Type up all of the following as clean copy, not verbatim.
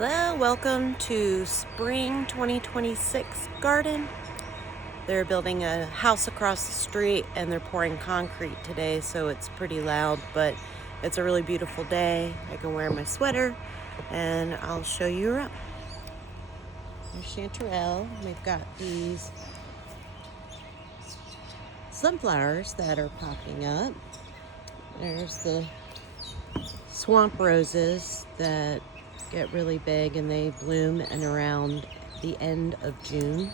Hello, welcome to Spring 2026 Garden. They're building a house across the street and they're pouring concrete today, so it's pretty loud, but it's a really beautiful day. I can wear my sweater and I'll show you around. There's Chanterelle. We've got these sunflowers that are popping up. There's the swamp roses that get really big and they bloom in around the end of June.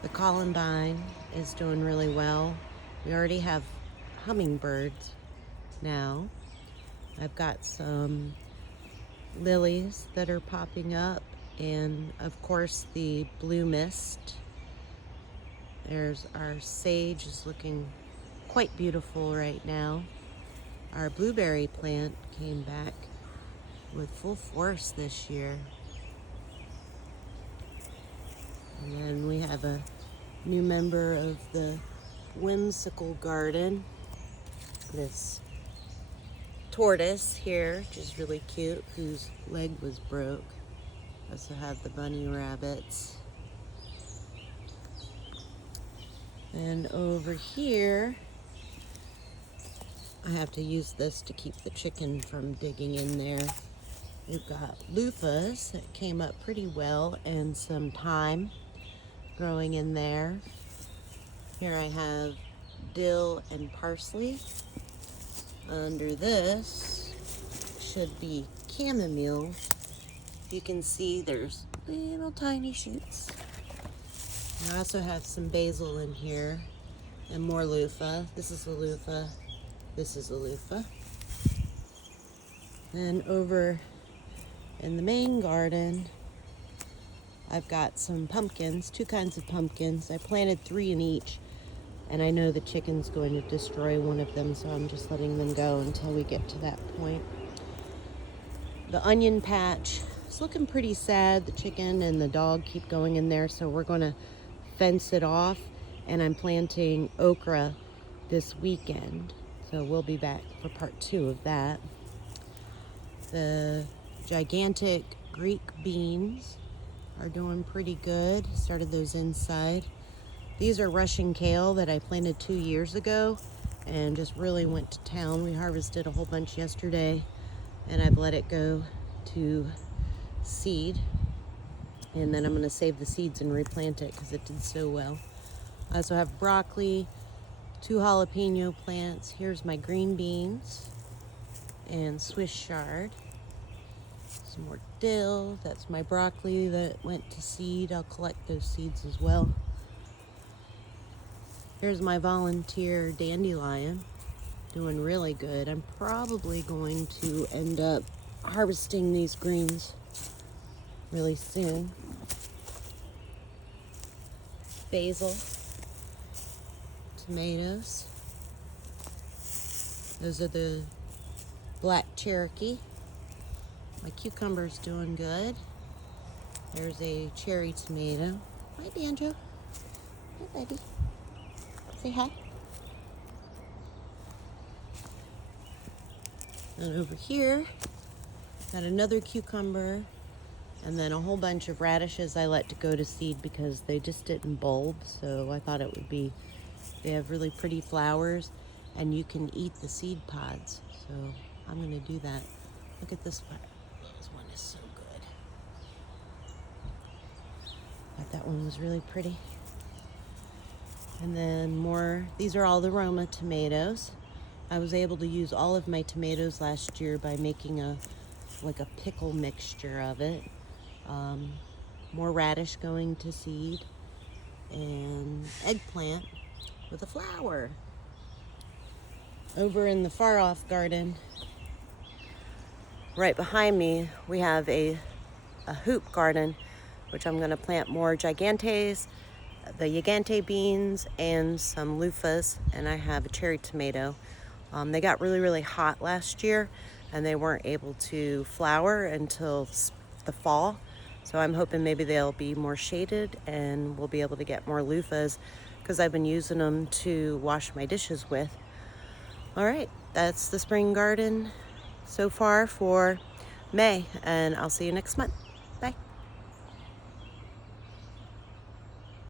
The columbine is doing really well. We already have hummingbirds now. I've got some lilies that are popping up, and of course the blue mist. There's our sage is looking quite beautiful right now. Our blueberry plant came back with full force this year. And then we have a new member of the whimsical garden, this tortoise here, which is really cute, whose leg was broke. Also have the bunny rabbits. And over here, I have to use this to keep the chicken from digging in there. We've got loofahs that came up pretty well and some thyme growing in there. Here I have dill and parsley. Under this should be chamomile. You can see there's little tiny shoots. I also have some basil in here and more loofah. This is a loofah. This is a loofah. And over in the main garden, I've got some pumpkins, two kinds of pumpkins. I planted 3 in each, and I know the chicken's going to destroy one of them, so I'm just letting them go until we get to that point. The onion patch is looking pretty sad. The chicken and the dog keep going in there, so we're going to fence it off, and I'm planting okra this weekend, so we'll be back for part 2 of that. The gigantic Greek beans are doing pretty good. Started those inside. These are Russian kale that I planted 2 years ago and just really went to town. We harvested a whole bunch yesterday and I've let it go to seed, and then I'm going to save the seeds and replant it because it did so well. I also have broccoli, 2 jalapeno plants. Here's my green beans and Swiss chard. Some more dill. That's my broccoli that went to seed. I'll collect those seeds as well. Here's my volunteer dandelion, doing really good. I'm probably going to end up harvesting these greens really soon. Basil, tomatoes. Those are the black Cherokee. My cucumber's doing good. There's a cherry tomato. Hi, Banjo. Hi, buddy. Say hi. And over here, got another cucumber, and then a whole bunch of radishes I let to go to seed because they just didn't bulb, so I thought it would be, they have really pretty flowers, and you can eat the seed pods, so I'm going to do that. Look at this one. This one is so good. Thought that one was really pretty. And then more, these are all the Roma tomatoes. I was able to use all of my tomatoes last year by making a pickle mixture of it. More radish going to seed, and eggplant with a flower. Over in the far off garden, right behind me, we have a hoop garden, which I'm going to plant more gigantes, the gigante beans, and some loofahs, and I have a cherry tomato. They got really, really hot last year, and they weren't able to flower until the fall. So I'm hoping maybe they'll be more shaded, and we'll be able to get more loofahs because I've been using them to wash my dishes with. All right, that's the spring garden so far for May, and I'll see you next month. Bye.